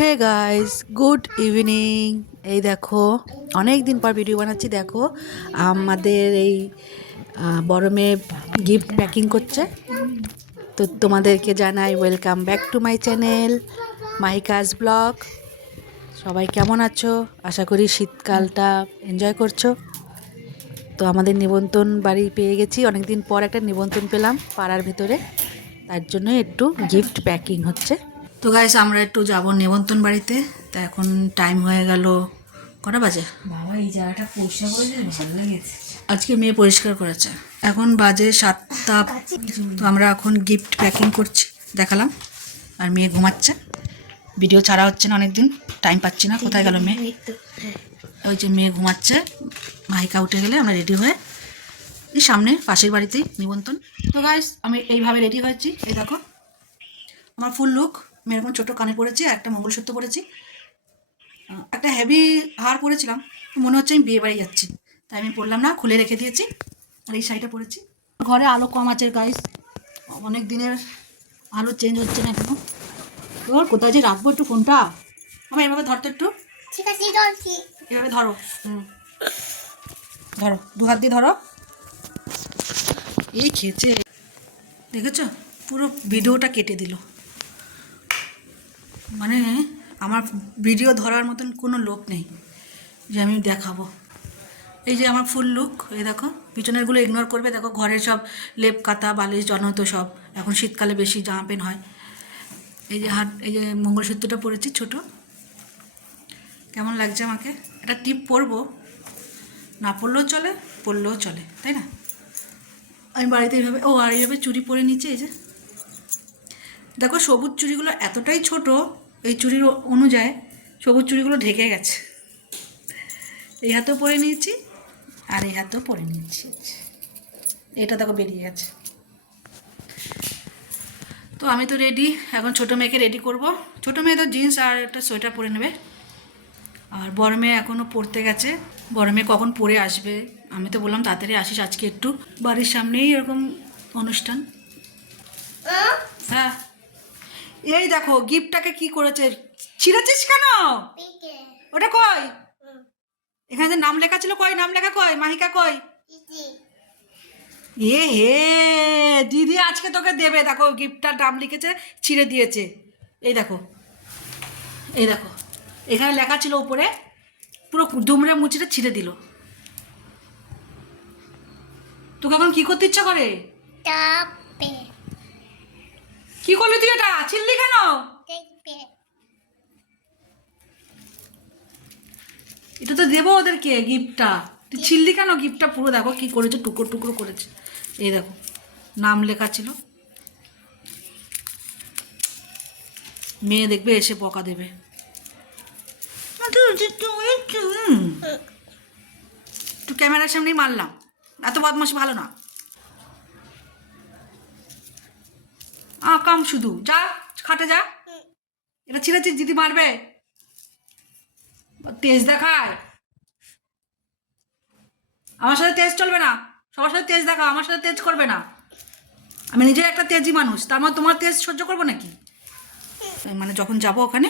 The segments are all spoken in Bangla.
Hey guys, good evening. এই দেখো, অনেক দিন পর ভিডিও বানাচ্ছি। দেখো আমাদের এই বড় মেয়ে গিফট প্যাকিং করছে। তো তোমাদেরকে জানাই welcome back to my channel Mahika's blog. সবাই কেমন আছো? আশা করি শীতকালটা এনজয় করছো। তো আমাদের নিমন্ত্রণ বাড়ি পেয়ে গেছি, অনেক দিন পর একটা নিমন্ত্রণ পেলাম পাড়ার ভেতরে, তার জন্য একটু গিফট প্যাকিং হচ্ছে। তো গাইস, আমরা একটু যাবো নিমন্ত্রণ বাড়িতে। তা এখন টাইম হয়ে গেল, কটা বাজে? বাবা এই জায়গাটা পরিষ্কার করে দিলে ভালো লেগেছে। আজকে মেয়ে পরিষ্কার করেছে। এখন বাজে 7টা। তো আমরা এখন গিফট প্যাকিং করছি, দেখালাম। আর মেয়ে ঘুমাচ্ছে, ভিডিও ছাড়া হচ্ছে না, অনেকদিন টাইম পাচ্ছি না। কোথায় গেল মেয়ে? ওই যে মেয়ে ঘুমাচ্ছে, মাহিকা উঠে গেলে আমরা রেডি হয়ে এই সামনে পাশের বাড়িতেই নিমন্ত্রণ। তো গাইস, আমি এইভাবে রেডি হয়েছি। এই দেখো আমার ফুল লুক। আমি এরকম ছোটো কানে পরেছি, আর একটা মঙ্গলসূত্র পরেছি, একটা হেভি হার পরেছিলাম। মনে হচ্ছে আমি বিয়ে বাড়ি যাচ্ছি, তাই আমি পরলাম না, খুলে রেখে দিয়েছি। আর এই শাড়িটা পরেছি। ঘরে আলো কম আছে গাইস, অনেক দিনের আলো চেঞ্জ হচ্ছে না এখনো। তোর কোথায় যে রাখবো একটু ফোনটা? আমি এভাবে ধরতো একটু। ঠিক আছে ধরছি। এভাবে ধরো, ধরো, দু হাত দিয়ে ধরো। এই খেয়েছে, দেখেছো? পুরো ভিডিওটা কেটে দিল। মানে আমার ভিডিও ধরার মতন কোনো লোক নেই যে আমি দেখাবো। এই যে আমার ফুল লুক, এই দেখো। পিছনেরগুলো ইগনোর করবে। দেখো ঘরের সব লেপ কাতা বালিশ জনত সব, এখন শীতকালে বেশি জামা প্যান্ট হয়। এই যে হাত, এই যে মঙ্গলসূত্রটা পরেছি ছোট। কেমন লাগছে আমাকে? একটা টিপ পরবো, না পরলেও চলে, পরলেও চলে, তাই না? আমি বাড়িতে এইভাবে, আর এইভাবে চুড়ি পরে নিচ্ছি। এই যে দেখো, সবুজ চুড়িগুলো এতটাই ছোট, এই চুড়ির অনুযায়ী সবুজ চুড়িগুলো ঢেকে গেছে। এই হাতেও পরে নিয়েছি, আর এই হাতেও পরে নিয়েছি। এটা দেখো বেরিয়ে গেছে। তো আমি তো রেডি, এখন ছোটো মেয়েকে রেডি করব। ছোটো মেয়ে তো জিন্স আর একটা সোয়েটার পরে নেবে। আর বড় মেয়ে এখনও পড়তে গেছে। বড় মেয়ে কখন পড়ে আসবে? আমি তো বললাম তাড়াতাড়ি আসিস, আজকে একটু বাড়ির সামনেই এরকম অনুষ্ঠান। হ্যাঁ, এই দেখো গিফটটাকে কি করেছে, ছিঁড়েছিস কেন? ওটা কই? এখানে যে নাম লেখা ছিল, কই নাম লেখা, কই মাহিকা কই? এ হে, দিদি আজকে তোকে দেবে। দেখো গিফটটার নাম লিখেছে, ছিঁড়ে দিয়েছে। এই দেখো, এই দেখো, এখানে লেখা ছিল উপরে, পুরো দুমড়ে মুচড়ে ছিঁড়ে দিল। তোকে এখন কি করতে ইচ্ছা করে? টাপে কি করলি তুই? এটা ছিললি কেন? দেখবে এটা তো দেবো ওদেরকে গিফটটা, তুই ছিললি কেন গিফটটা? পুরো দেখো কি করেছে, টুকরো টুকরো করেছে। এই দেখো নাম লেখা ছিল। মেয়ে দেখবে এসে বকা দেবে। একটু ক্যামেরার সামনেই মারলাম, এত বদমাশ ভালো না। কাম শুধু যা, খাটে যা। এটা ছিঁড়েছিস, দিদি মারবে। তেজ দেখায়, আমার সাথে তেজ চলবে না। সবার সাথে তেজ দেখা, আমার সাথে তেজ করবে না। আমি নিজে একটা তেজি মানুষ, তার মানে তোমার তেজ সহ্য করবো নাকি? মানে যখন যাব ওখানে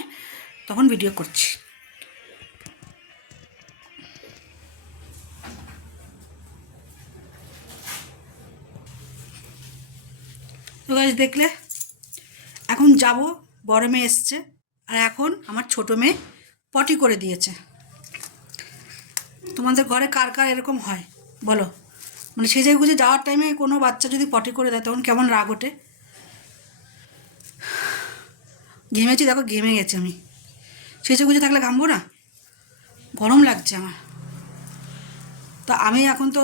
তখন ভিডিও করছি। তো গাইস দেখলে, এখন যাব। বড় মেয়ে এসছে, আর এখন আমার ছোট মেয়ে পটি করে দিয়েছে। তোমাদের ঘরে কার কার এরকম হয় বলো? মানে সেজে গুজে যাওয়ার টাইমে কোনো বাচ্চা যদি পটি করে দেয় তখন কেমন রাগ ওঠে। ঘেমেছি, দেখো ঘেমে গেছে। আমি সেজে গুজে থাকলে ঘামবো না? গরম লাগছে আমার। তো আমি এখন তো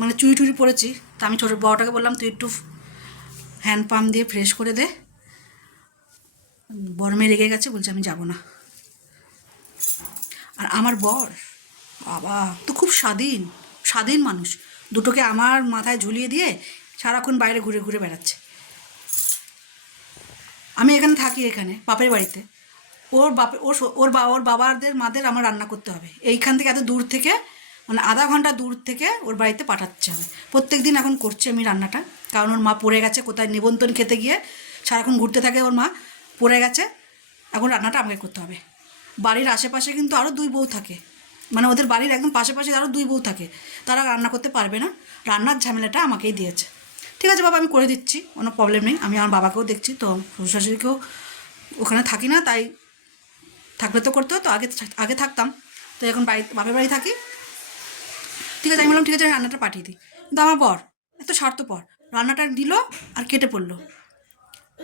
মানে চুড়ি টুড়ি পরেছি। তা আমি ছোটো বড়টাকে বললাম তুই একটু হ্যান্ড পাম্প দিয়ে ফ্রেশ করে দে। বড় মেয়ে রেগে গেছে, বলছে আমি যাব না। আর আমার বর বাবা তো খুব স্বাধীন, স্বাধীন মানুষ। দুটোকে আমার মাথায় ঝুলিয়ে দিয়ে সারাক্ষণ বাইরে ঘুরে ঘুরে বেড়াচ্ছে। আমি এখানে থাকি, এখানে বাপের বাড়িতে। ওর বাপে ওর বাবাদের মাদের আমার রান্না করতে হবে। এইখান থেকে এত দূর থেকে, মানে আধা ঘন্টা দূর থেকে ওর বাড়িতে পাঠাচ্ছে হবে। প্রত্যেক দিন এখন করছি আমি রান্নাটা, কারণ ওর মা পড়ে গেছে কোথায় নিমন্ত্রণ খেতে গিয়ে। সারাক্ষণ ঘুরতে থাকে ওর মা, পড়ে গেছে। এখন রান্নাটা আমাকে করতে হবে। বাড়ির আশেপাশে কিন্তু আরও 2 বউ থাকে, মানে ওদের বাড়ির একদম পাশে আরও 2 বউ থাকে, তারা রান্না করতে পারবে না, রান্নার ঝামেলাটা আমাকেই দিয়েছে। ঠিক আছে বাবা, আমি করে দিচ্ছি, কোনো প্রবলেম নেই। আমি আমার বাবাকেও দেখছি, তো শ্বশুর শাশুড়িকেও ওখানে থাকি না, তাই থাকলে তো করতে হতো, আগে থাকতাম, তো এখন বাপের বাড়ি থাকি। ঠিক আছে, আমি বললাম ঠিক আছে, আমি রান্নাটা পাঠিয়ে দিই। কিন্তু আমার বর এত স্বার্থপর, রান্নাটা দিল আর কেটে পড়লো,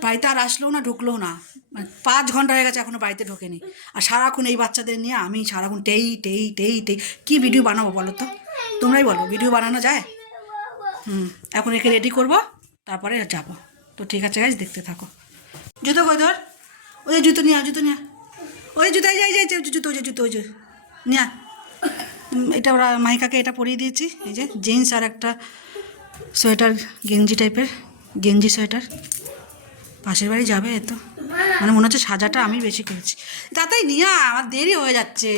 বাড়িতে আর আসলেও না, ঢুকলেও না, মানে 5 ঘন্টা হয়ে গেছে এখনও বাড়িতে ঢোকেনি। আর সারাক্ষণ এই বাচ্চাদের নিয়ে আমি সারাক্ষণ টেই কী ভিডিও বানাবো বলো তো, তোমরাই বলো, ভিডিও বানানো যায়? এখন একে রেডি করবো, তারপরে যাবো। তো ঠিক আছে গাইজ, দেখতে থাকো। জুতো কই ধর, ওই যে জুতো নিয়ে ওই জুতো জুতো ওই যে নিয়ে। এটা ওরা মাইকাকে এটা পরিয়ে দিয়েছি, এই যে জিন্স আর একটা সোয়েটার, গেঞ্জি টাইপের গেঞ্জি সোয়েটার। পাশের বাড়ি যাবে তো, মানে মনে হচ্ছে সাজাটা আমি বেশি করেছি। তাতেই নিয়ে আমার দেরি হয়ে যাচ্ছে,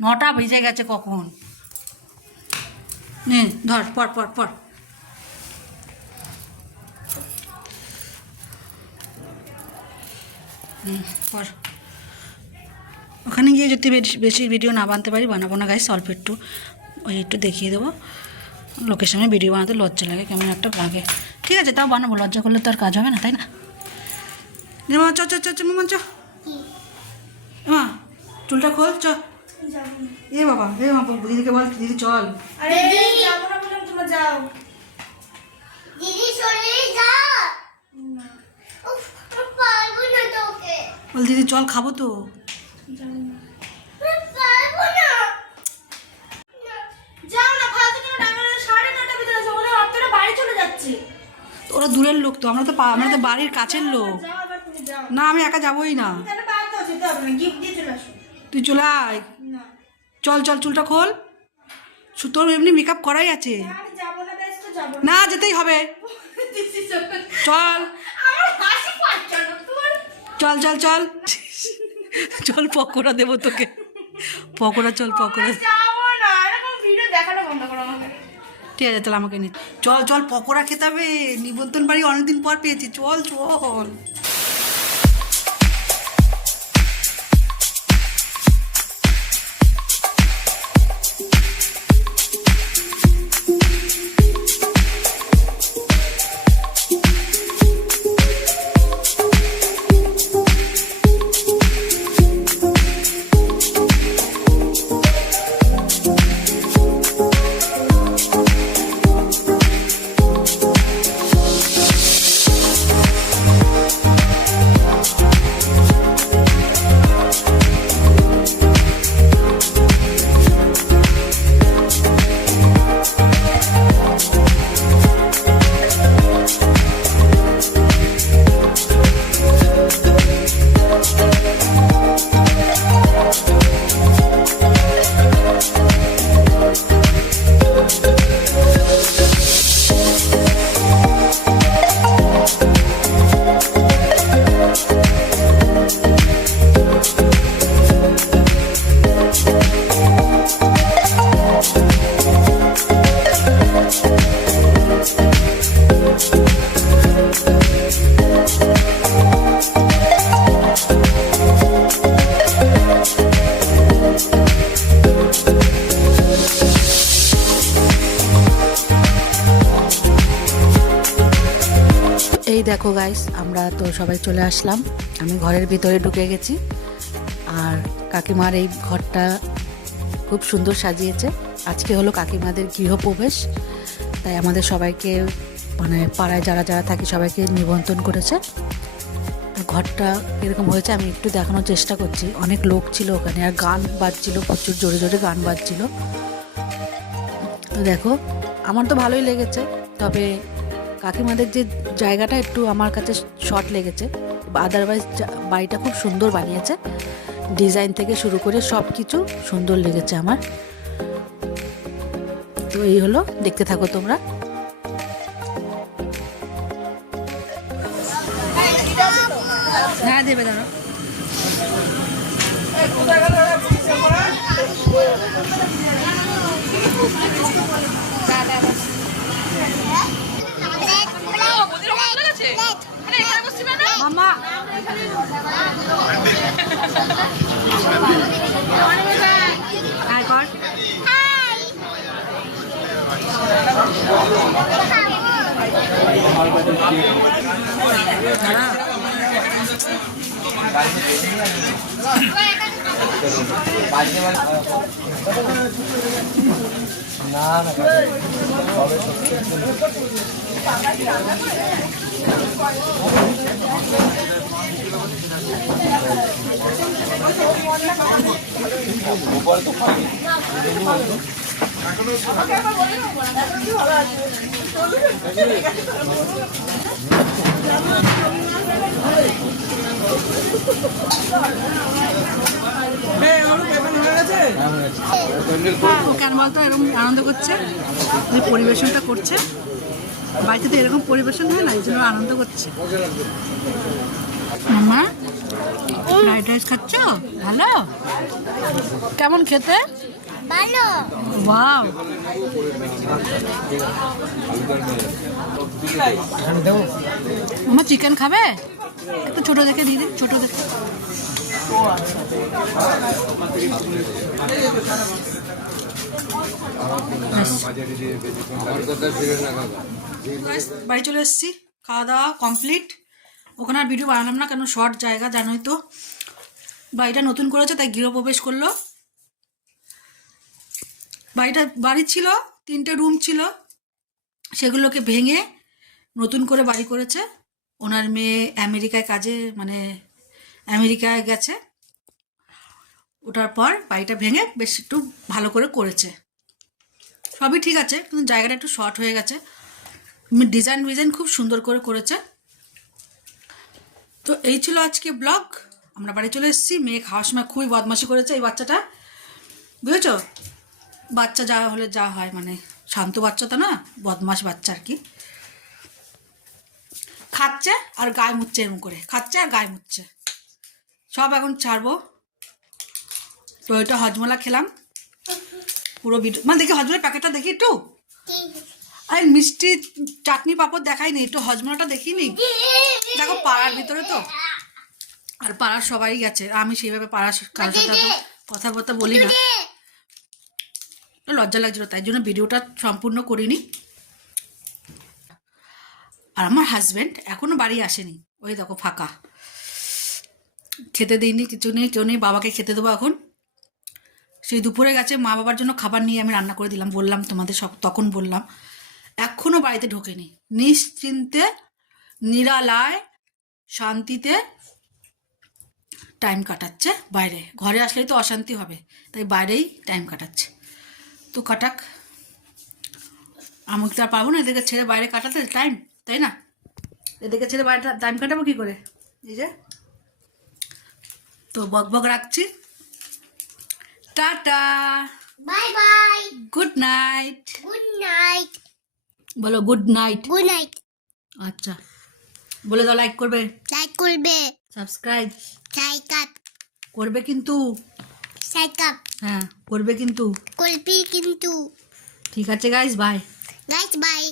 9টা বেজে গেছে কখন। নে ধর, পর পর ওখানে গিয়ে যদি বেশি ভিডিও না বানাতে পারি, বানাবো না গাইস, অল্প একটু একটু দেখিয়ে দেবো। লোকের সামনে ভিডিও বানাতে লজ্জা লাগে, কেমন একটা লাগে। ঠিক আছে, তাও বানাবো, লজ্জা করলে তো আর কাজ হবে না, তাই না? মা চ মামা চ, মা চুলটা খোল, চ। এ বাবা দিদিকে বল, দিদি চল। দিদি চলে যা। উফ, পারবো না তোকে। বল দিদি চল, খাবো তো। পারবো না। যাও না, ফালতু কেন টাকা 9:30 বেজে গেছে, ওরা আপনারা বাড়ি চলে যাচ্ছে। ওরা দূরের লোক তো, আমরা তো বাড়ির কাছের লোক। যাও, আবার তুমি যাও। না, আমি একা যাবোই না, তাহলে বাদ দাও, যেতে হবে না, গিফট দিয়ে চলে আসো। তুই চলে আয়। না, চল চুলটা খোল, তোর এমনি মেকআপ করাই আছে। আমি যাবো না, বেশ তো যাবো না, যেতেই হবে, চল আমার হাসি পাচ্ছে না তোর। চল চল, পকোড়া দেবো তোকে, পকোড়া, চল পকোড়া। যাবো না, এরকম ভিডিও দেখানো বন্ধ করো আমাকে। ঠিক আছে, তাহলে আমাকে চল পকোড়া খেতে হবে, নিমন্ত্রণ বাড়ি অনেকদিন পর পেয়েছি, চল। এই দেখো গাইস, আমরা তো সবাই চলে আসলাম, আমি ঘরের ভিতরে ঢুকে গেছি। আর কাকিমার এই ঘরটা খুব সুন্দর সাজিয়েছে। আজকে হলো কাকিমাদের গৃহপ্রবেশ, তাই আমাদের সবাইকে, মানে পাড়ায় যারা থাকি সবাইকে নিমন্ত্রণ করেছে। ঘরটা এরকম হয়েছে আমি একটু দেখানোর চেষ্টা করছি। অনেক লোক ছিল ওখানে, আর গান বাজছিল, প্রচুর জোরে গান বাজছিল। তো দেখো, আমার তো ভালোই লেগেছে, তবে কাকিমাদের যে জায়গাটা একটু আমার কাছে শর্ট লেগেছে। আদারওয়াইজ বাড়িটা খুব সুন্দর বানিয়েছে, ডিজাইন থেকে শুরু করে সব কিছু সুন্দর লেগেছে আমার। তো এই হলো, দেখতে থাকো তোমরা। হ্যাঁ দেবে, দাঁড়াও। মামা হাই কর। দাঁড়া। ও কেন বলতো এরকম আনন্দ করছে, যে পরিবেশনটা করছে বাড়িতে তো এরকম পরিবেশন হয় না, এই জন্য আনন্দ করছে। মামা ফ্রাইড রাইস খাচ্ছ? ভালো, কেমন খেতে? ভালো। ওয়াও, আমার চিকেন খাবে? একটু ছোট দেখে দিদি, ছোট দেখে। বাড়ি চলে এসেছি, খাওয়া দাওয়া কমপ্লিট। ওখানে আর ভিডিও বানালাম না, কেন শর্ট জায়গা জানোই তো। বাড়িটা নতুন করেছে তাই গৃহপ্রবেশ করলো। বাড়ি ছিল 3টে রুম ছিল, সেগুলোকে ভেঙে নতুন করে বাড়ি করেছে। ওনার মেয়ে আমেরিকায় কাজে, মানে আমেরিকায় গেছে, ওটার পর বাড়িটা ভেঙে বেশ একটু ভালো করে করেছে। সবই ঠিক আছে, কিন্তু জায়গাটা একটু শর্ট হয়ে গেছে। ডিজাইন খুব সুন্দর করে করেছে। তো এই ছিল আজকে ব্লগ। আমরা বাড়ি চলে এসেছি। মেয়ে খাওয়ার সময় খুবই বদমাশি করেছে এই বাচ্চাটা, বুঝেছো? বাচ্চা যা হলে যা হয়, মানে শান্ত বাচ্চা তো না, বদমাশ বাচ্চা আর কি। খাচ্ছে আর গায়ে মুচ্ছে, এরকম করে খাচ্ছে আর গায়ে মুচ্ছে। সব এখন ছাড়বো। তো এটা হজমলা খেলাম পুরো ভিডিও, মানে দেখি হজমলার প্যাকেটটা দেখি একটু। আর মিষ্টি চাটনি পাপড় দেখাইনি, একটু হজমলাটা দেখিনি। দেখো পাড়ার ভিতরে তো, আর পাড়ার সবাই গেছে, আমি সেইভাবে পাড়ার কারোর সাথে কথাবার্তা বলি না, লজ্জা লাগছিল, তাই জন্য ভিডিওটা সম্পূর্ণ করিনি। আর আমার হাজব্যান্ড এখনো বাড়ি আসেনি, ওই দেখো ফাঁকা, খেতে দিইনি, কিছু নেই, কেউ নেই। বাবাকে খেতে দেবো এখন। সেই দুপুরে গেছে, মা বাবার জন্য খাবার নিয়ে আমি রান্না করে দিলাম, বললাম তোমাদের সব, তখন বললাম। এখনো বাড়িতে ঢোকেনি, নিশ্চিন্তে নিরালায় শান্তিতে টাইম কাটাচ্ছে বাইরে। ঘরে আসলেই তো অশান্তি হবে, তাই বাইরেই টাইম কাটাচ্ছে। তো কাটাক, আমি তো আর পারবো না এদেরকে ছেড়ে বাইরে কাটাতে টাইম, তাই না? এদেরকে ছেড়ে বাইরে টাইম কাটাবো কী করে? এই যে, তো বক রাখছি। Tata, bye bye, good night. Good night. বলো গুড নাইট। Good night. আচ্ছা, বলে দাও লাইক করবে, লাইক করবে, সাবস্ক্রাইব লাইক আপ করবে কিন্তু, লাইক আপ হ্যাঁ করবে কিন্তু। করবি কিন্তু। ঠিক আছে গাইস, বাই। Guys bye.